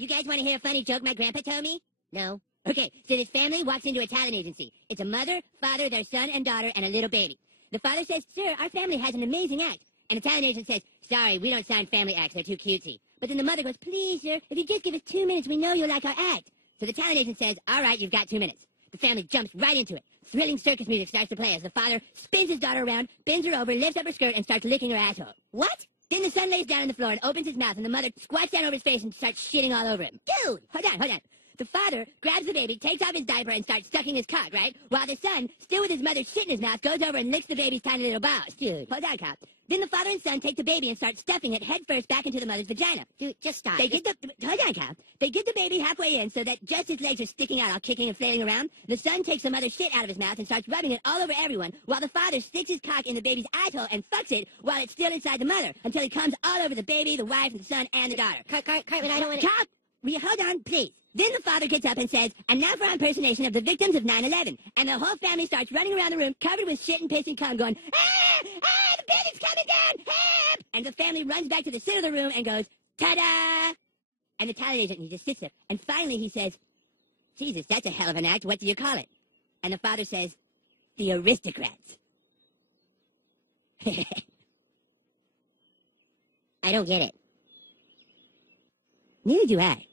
You guys want to hear a funny joke my grandpa told me? No? Okay, so this family walks into a talent agency. It's a mother, father, their son and daughter, and a little baby. The father says, "Sir, our family has an amazing act." And the talent agent says, "Sorry, we don't sign family acts. They're too cutesy." But then the mother goes, "Please, sir, if you just give us 2 minutes, we know you'll like our act." So the talent agent says, "All right, you've got 2 minutes." The family jumps right into it. Thrilling circus music starts to play as the father spins his daughter around, bends her over, lifts up her skirt, and starts licking her asshole. What? Then the son lays down on the floor and opens his mouth, and the mother squats down over his face and starts shitting all over him. Dude! Hold on. The father grabs the baby, takes off his diaper, and starts sucking his cock, right? While the son, still with his mother's shit in his mouth, goes over and licks the baby's tiny little balls. Dude, hold on, cop. Then the father and son take the baby and start stuffing it head first back into the mother's vagina. Dude, just stop. Hold on, cop. They get the baby halfway in so that just his legs are sticking out, all kicking and flailing around. The son takes the mother's shit out of his mouth and starts rubbing it all over everyone, while the father sticks his cock in the baby's asshole and fucks it while it's still inside the mother, until he comes all over the baby, the wife, and the son, and the daughter. Cartman, I don't want to... Cop! Hold on, please. Then the father gets up and says, "And now for our impersonation of the victims of 9/11. And the whole family starts running around the room, covered with shit and piss and cum, going, "Ah! Ah! The baby's coming down! Help!" And the family runs back to the center of the room and goes, "Ta-da!" And the talent agent, he just sits there. And finally he says, "Jesus, that's a hell of an act. What do you call it?" And the father says, "The Aristocrats." I don't get it. Neither do I.